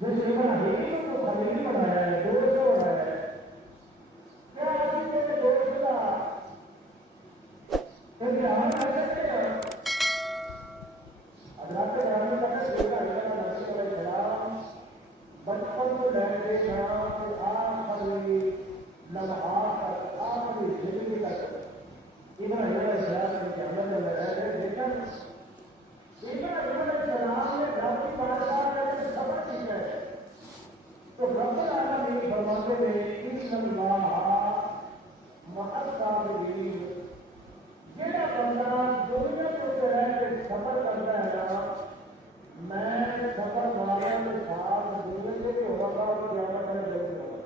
جو سیون حقیقی کو خلیل بنایا ہے، دوست ہو رہا ہے، کیا آپ کے دوست کا امتحان کر سکتے ہیں؟ حضرات گرامی کا سیدنا حضرت مسیح علیہ السلام بچپن کو لے کے شام کے آخری لمحات تک، آخری زندگی تک ابن حضرت السلام کے عمل میں رہ گئے، لیکن ابن حضرت السلام نے رب کی بارگاہ میں صبر کی ہے تو رب العالمین فرماتے ہیں ان اللہ مع الصابرین، جہاں بندہ دنیا کو رہ کے صبر کرتا ہے نا، میں صبر والوں کے ساتھ دنیا کے ہوگا اور قیامت میں ضرور ہوگا۔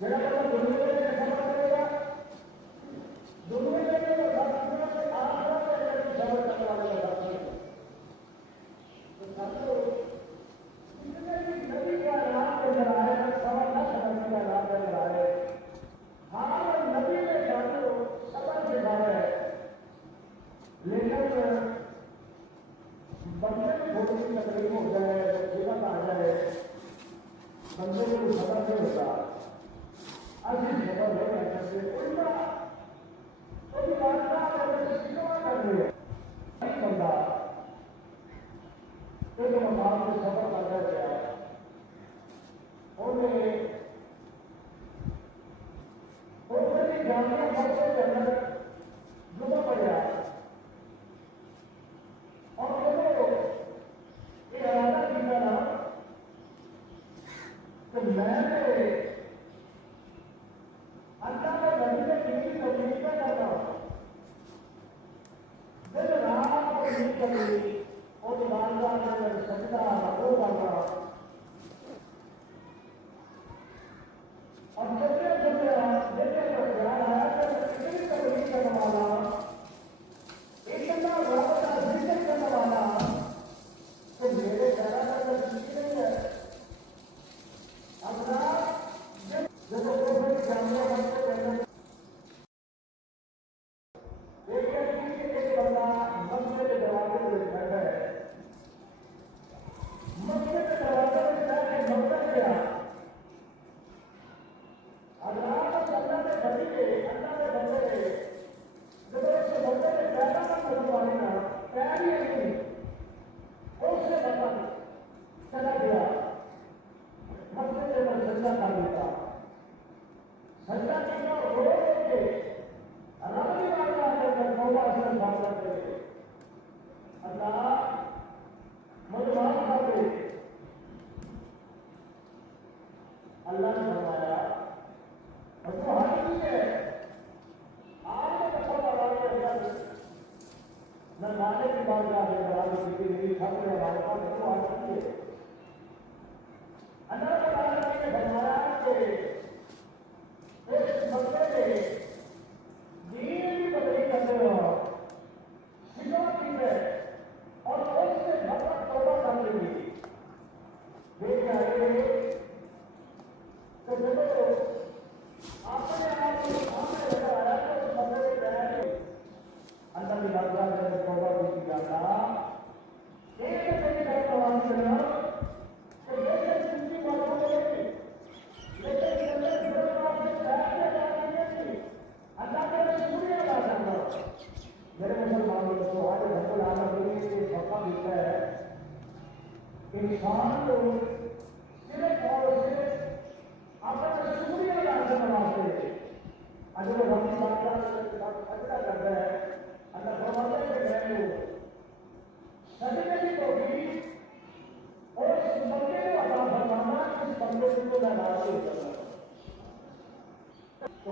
جہاں بندہ دنیا کے صبر کرے گا، دنیا کے صبر سے آخرت میں صبر کرنے والے کا ساتھ نہیں ہوگا۔ تو ساتھیوں، جتنے بھی نبی کے اعلان نظر آئے ہیں، صبر نہ کرنے کا اعلان نظر آئے، ہر نبی نے ساتھیوں صبر سکھایا ہے، لیکن بندے کو تھوڑی سی تکلیف ہو جائے، مصیبت آ جائے، بندے کو صبر نہیں ہوتا، ایسی صبر نہیں کر سکتے، الٹا کوئی بادشاہ اگر سیوا کر رہے بندہ ایک مقام سے صبر کرتا گیا، انہیں جاننا بچے کے اندر ڈوبا پڑا اور یہ ارادہ کیا نا کہ میں اللہ کے نبی نے کسی تکلیف کرنا دن رات کو نہیں کرنی اور بارگاہ میں سجدہ رکھو کرنا اور سجدے جیسے خیال آیا کہ اتنی تکلیف کرنے والا اتنا رب کا ذکر کرنے والا کہ میرے پیدا کرنا ٹھیک نہیں ہے۔ اپنا جب جانور بنتے رہنے ایک بندہ مسجد کے دروازے میں بیٹھا ہے، مسجد کے دروازے میں بیٹھ کے مقصد کیا حضرات اللہ کے بندے کے اللہ کے بندے کے جب اس بندے نے پیدا کرنے والی نا پیر ہی نہیں اس سے بندہ چلا گیا مسجد میں سجدہ کر دیتا، سجدہ کرنا رو کے رب کی بارگاہ میں توبہ سے معاملہ کرے، اللہ مجھے معاف کر دے۔ اللہ نے فرمایا اور تو ہر چیز ہے آپ نے دفعہ بڑھانے کے اندر نہ نانے کی بارگاہ میں بڑھانے کی میری سب نے ہمارے پاس تو ہر چیز ہے۔ اللہ تعالیٰ نے فرمایا کہ اس بندے نے دین بھی بدلی کرتے ہو سکھا کی ہے اور اس سے بہت توبہ کر لیں گی، دیکھ آئے تو جب اپنے آپ کو سامنے لگا آیا تو اس بندے نے کہا کہ اللہ کی بارگاہ میں توبہ بھی کی جاتا ایک دن کا سوال کرنا کہ جیسے زندگی والوں کو نہیں لیکن جیسے جڑنے والے فیصلے جاتے نہیں اللہ کے رسول ادا کرنا۔ میرے مسلمانوں کو آج رب العالمین نے موقع دیتا ہے انسان کو صرف اور صرف اپنے رسول ادا کرنے واسطے اگر وہ رب کی بارگاہ میں سجدہ کرتا ہے، اللہ فرماتا ہے کہ میں وہ سجدے کی توفیق اور اس بندے کو عطا فرمانا اس بندے کو میں راضی ہو جاتا ہوں۔ تو